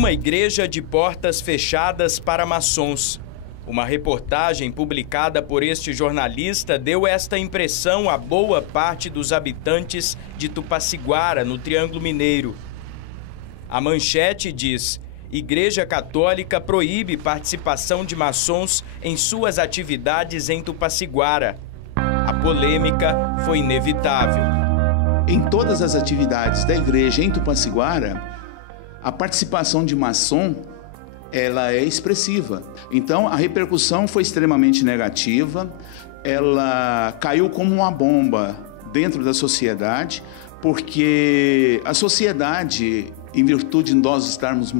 Uma igreja de portas fechadas para maçons. Uma reportagem publicada por este jornalista deu esta impressão a boa parte dos habitantes de Tupaciguara, no Triângulo Mineiro. A manchete diz: Igreja Católica proíbe participação de maçons em suas atividades em Tupaciguara. A polêmica foi inevitável. Em todas as atividades da igreja em Tupaciguara, a participação de maçom, ela é expressiva. Então, a repercussão foi extremamente negativa, ela caiu como uma bomba dentro da sociedade, porque a sociedade, em virtude de nós estarmos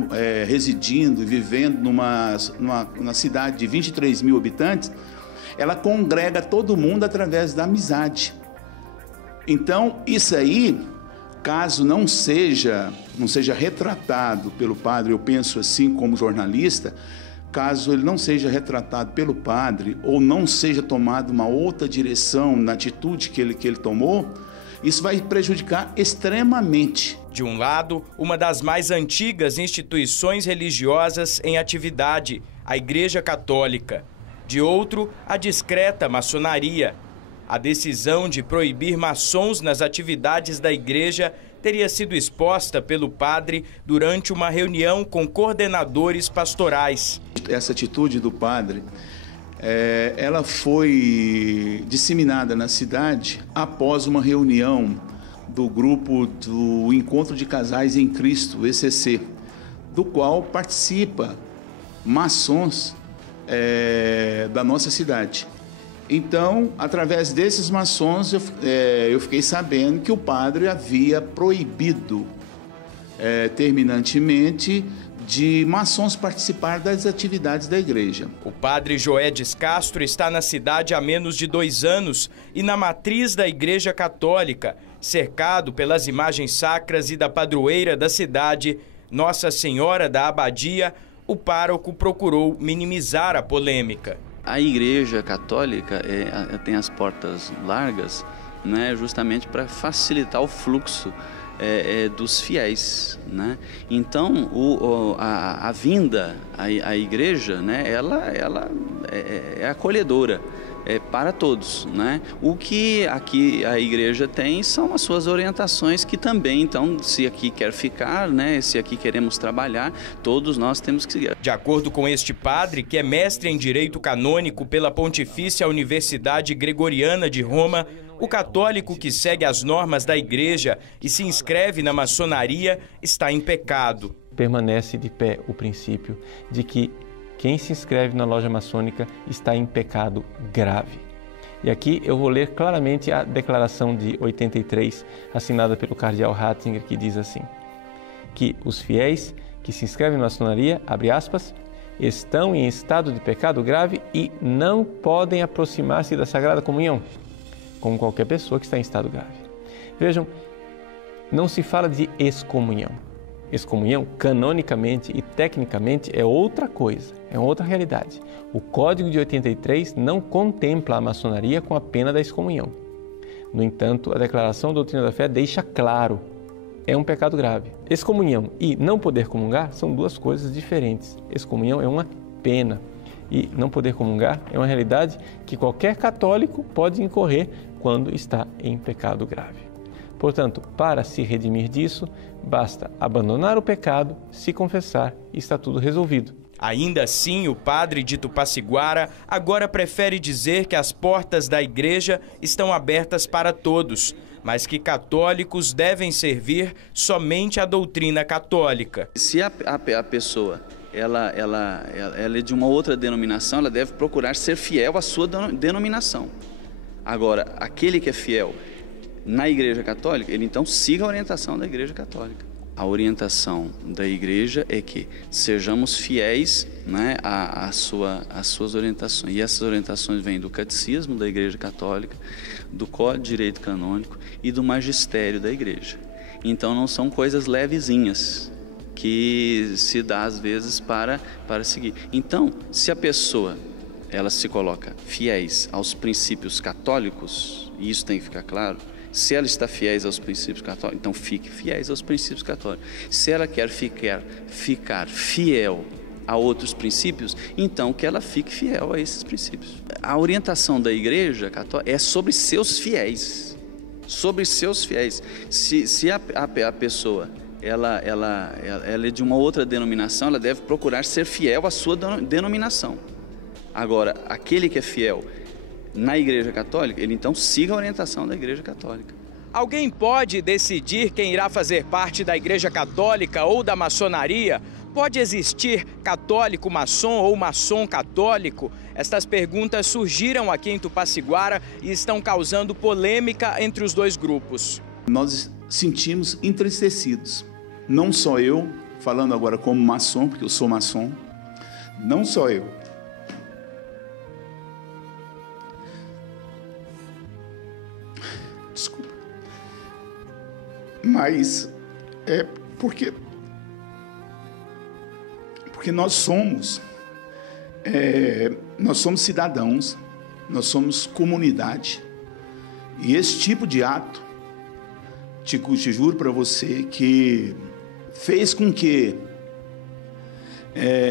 residindo e vivendo numa cidade de 23 mil habitantes, ela congrega todo mundo através da amizade. Então, isso aí, caso não seja retratado pelo padre, eu penso assim como jornalista, caso ele não seja retratado pelo padre ou não seja tomada uma outra direção na atitude que ele tomou, isso vai prejudicar extremamente. De um lado, uma das mais antigas instituições religiosas em atividade, a Igreja Católica. De outro, a discreta maçonaria. A decisão de proibir maçons nas atividades da igreja teria sido exposta pelo padre durante uma reunião com coordenadores pastorais. Essa atitude do padre, ela foi disseminada na cidade após uma reunião do grupo do Encontro de Casais em Cristo, ECC, do qual participa maçons da nossa cidade. Então, através desses maçons, eu fiquei sabendo que o padre havia proibido terminantemente de maçons participar das atividades da igreja. O padre Joedes Castro está na cidade há menos de 2 anos e na matriz da Igreja Católica, cercado pelas imagens sacras e da padroeira da cidade, Nossa Senhora da Abadia. O pároco procurou minimizar a polêmica. A Igreja Católica tem as portas largas, né, justamente para facilitar o fluxo dos fiéis, né? Então, a vinda à igreja, né, ela é acolhedora. Para todos, né? O que aqui a igreja tem são as suas orientações que também, então, se aqui quer ficar, né? Se aqui queremos trabalhar, todos nós temos que seguir. De acordo com este padre, que é mestre em Direito Canônico pela Pontifícia Universidade Gregoriana de Roma, o católico que segue as normas da igreja e se inscreve na maçonaria está em pecado. Permanece de pé o princípio de que quem se inscreve na loja maçônica está em pecado grave. E aqui eu vou ler claramente a declaração de 83, assinada pelo cardeal Ratzinger, que diz assim: que os fiéis que se inscrevem na maçonaria, abre aspas, estão em estado de pecado grave e não podem aproximar-se da Sagrada Comunhão, como qualquer pessoa que está em estado grave. Vejam, não se fala de excomunhão. Excomunhão, canonicamente e tecnicamente, é outra coisa, é outra realidade. O Código de 83 não contempla a maçonaria com a pena da excomunhão. No entanto, a Declaração da Doutrina da Fé deixa claro, é um pecado grave. Excomunhão e não poder comungar são duas coisas diferentes. Excomunhão é uma pena e não poder comungar é uma realidade que qualquer católico pode incorrer quando está em pecado grave. Portanto, para se redimir disso, basta abandonar o pecado, se confessar e está tudo resolvido. Ainda assim, o padre de Tupaciguara agora prefere dizer que as portas da igreja estão abertas para todos, mas que católicos devem servir somente a doutrina católica. Se a pessoa ela é de uma outra denominação, ela deve procurar ser fiel à sua denominação. Agora, aquele que é fiel na Igreja Católica, ele então siga a orientação da Igreja Católica. A orientação da Igreja é que sejamos fiéis, né, às suas orientações. E essas orientações vêm do Catecismo da Igreja Católica, do Código de Direito Canônico e do Magistério da Igreja. Então não são coisas levezinhas que se dá às vezes para seguir. Então, se a pessoa ela se coloca fiéis aos princípios católicos, e isso tem que ficar claro, Se ela está fiéis aos princípios católicos, então fique fiéis aos princípios católicos. Se ela quer ficar fiel a outros princípios, então que ela fique fiel a esses princípios. A orientação da Igreja Católica é sobre seus fiéis, sobre seus fiéis. Se a pessoa ela é de uma outra denominação, ela deve procurar ser fiel à sua denominação. Agora, aquele que é fiel na Igreja Católica, ele então siga a orientação da Igreja Católica. Alguém pode decidir quem irá fazer parte da Igreja Católica ou da maçonaria? Pode existir católico maçom ou maçom católico? Estas perguntas surgiram aqui em Tupaciguara e estão causando polêmica entre os dois grupos. Nós sentimos entristecidos, não só eu, falando agora como maçom, porque eu sou maçom, não só eu. Desculpa. Mas é porque nós somos cidadãos, nós somos comunidade. E esse tipo de ato, te juro para você, que fez com que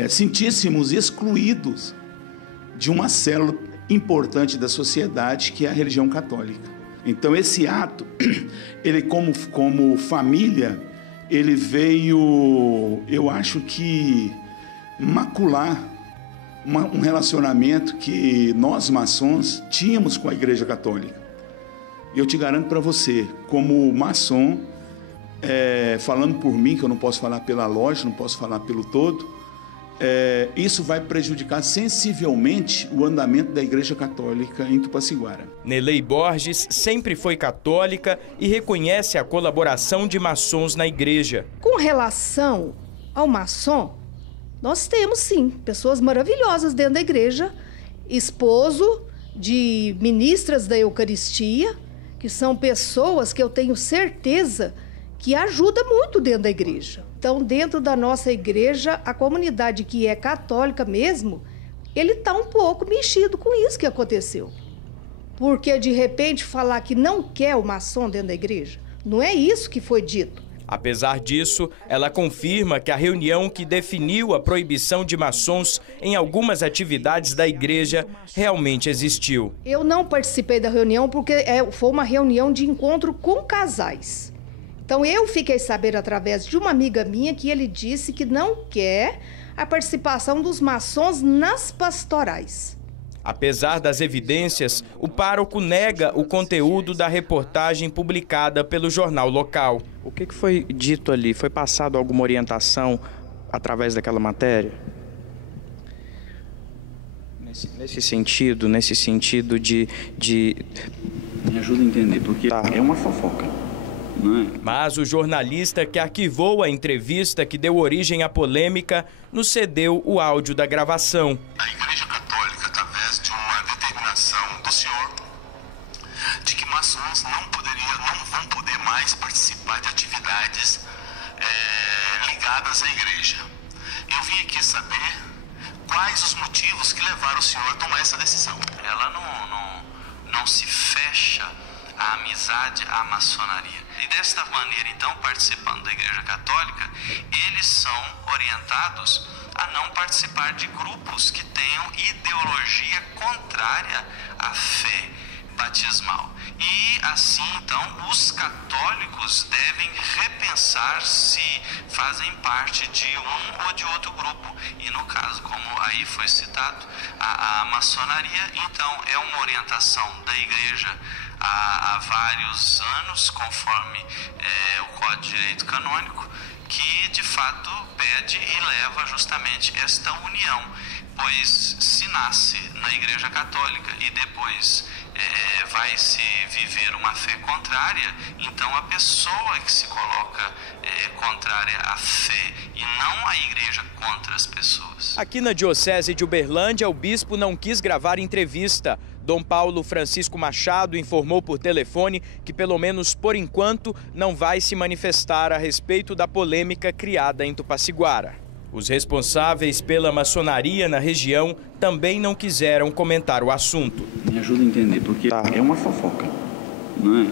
sentíssemos excluídos de uma célula importante da sociedade, que é a religião católica. Então, esse ato, ele como família, ele veio, eu acho que, macular um relacionamento que nós, maçons, tínhamos com a Igreja Católica. E eu te garanto para você, como maçom, falando por mim, que eu não posso falar pela loja, não posso falar pelo todo, isso vai prejudicar sensivelmente o andamento da Igreja Católica em Tupaciguara. Nelei Borges sempre foi católica e reconhece a colaboração de maçons na igreja. Com relação ao maçom, nós temos sim pessoas maravilhosas dentro da igreja, esposo de ministras da Eucaristia, que são pessoas que eu tenho certeza que ajudam muito dentro da igreja. Então, dentro da nossa igreja, a comunidade que é católica mesmo, ele está um pouco mexido com isso que aconteceu. Porque, de repente, falar que não quer o maçom dentro da igreja, não é isso que foi dito. Apesar disso, ela confirma que a reunião que definiu a proibição de maçons em algumas atividades da igreja realmente existiu. Eu não participei da reunião porque foi uma reunião de encontro com casais. Então, eu fiquei sabendo através de uma amiga minha que ele disse que não quer a participação dos maçons nas pastorais. Apesar das evidências, o pároco nega o conteúdo da reportagem publicada pelo jornal local. O que foi dito ali? Foi passado alguma orientação através daquela matéria? Nesse sentido de... Me ajuda a entender, porque é uma fofoca. Mas o jornalista que arquivou a entrevista que deu origem à polêmica nos cedeu o áudio da gravação. A Igreja Católica, através de uma determinação do senhor, de que maçons não vão poder mais participar de atividades ligadas à igreja. Eu vim aqui saber quais os motivos que levaram o senhor a tomar essa decisão. Ela não se fecha a amizade à maçonaria. E desta maneira, então, participando da Igreja Católica, eles são orientados a não participar de grupos que tenham ideologia contrária à fé batismal. E assim, então, os católicos devem repensar se fazem parte de um ou de outro grupo. E no caso, como aí foi citado, a maçonaria, então, é uma orientação da Igreja há vários anos, conforme o Código de Direito Canônico, que de fato pede e leva justamente esta união, pois se nasce na Igreja Católica e depois vai se viver uma fé contrária, então a pessoa que se coloca contrária à fé e não a Igreja contra as pessoas. Aqui na Diocese de Uberlândia, o bispo não quis gravar entrevista. Dom Paulo Francisco Machado informou por telefone que, pelo menos por enquanto, não vai se manifestar a respeito da polêmica criada em Tupaciguara. Os responsáveis pela maçonaria na região também não quiseram comentar o assunto. Me ajuda a entender, porque é uma fofoca, não é?